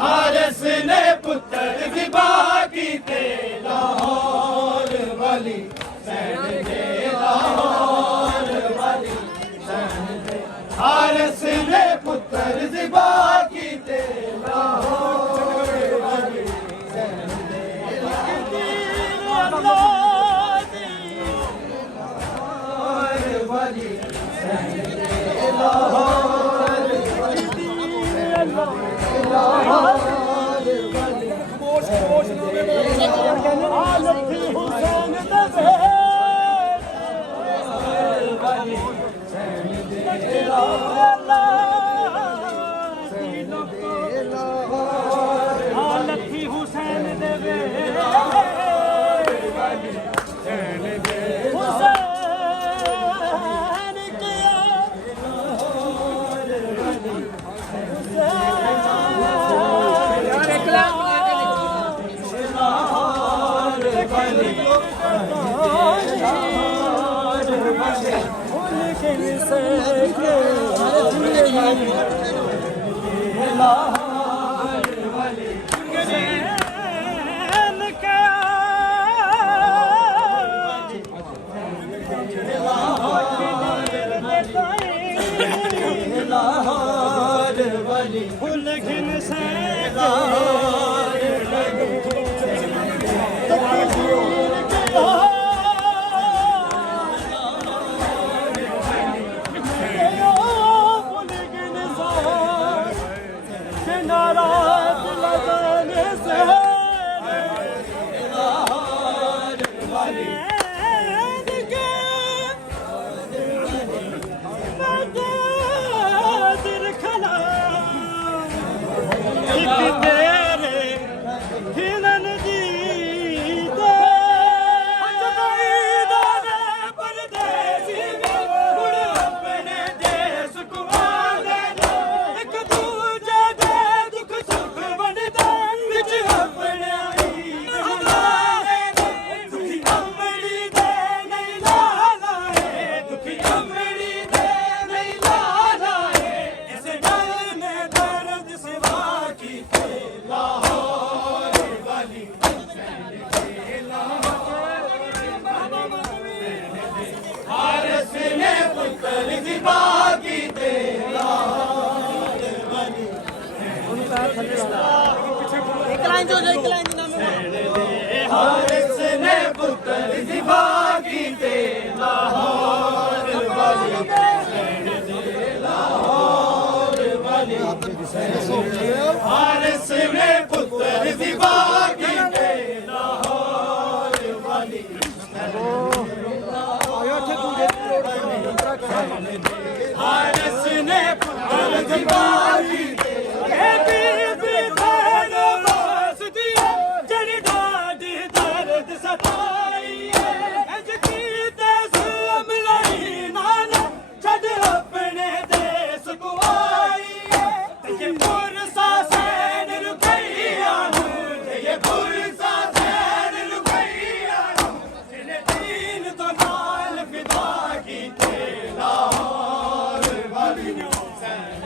हारिस ने पुत्र ज़िबा कीते लाहौर वाली सैन दे लाहौर वाली सैन दे हारिस ने पुत्र ज़िबा कीते लाहौर वाली सैन दे लाहौर वाली सैन दे लाहौर लखी हुसैन देवे हारिस ने पुत्र ज़िबा कीते लाहौर वाली सैन दे लाहौर वाली हारिस ने पुत्र ज़िबा कीते लाहौर वाली हारिस ने पुत्र ज़िबा कीते लाहौर वाली सैन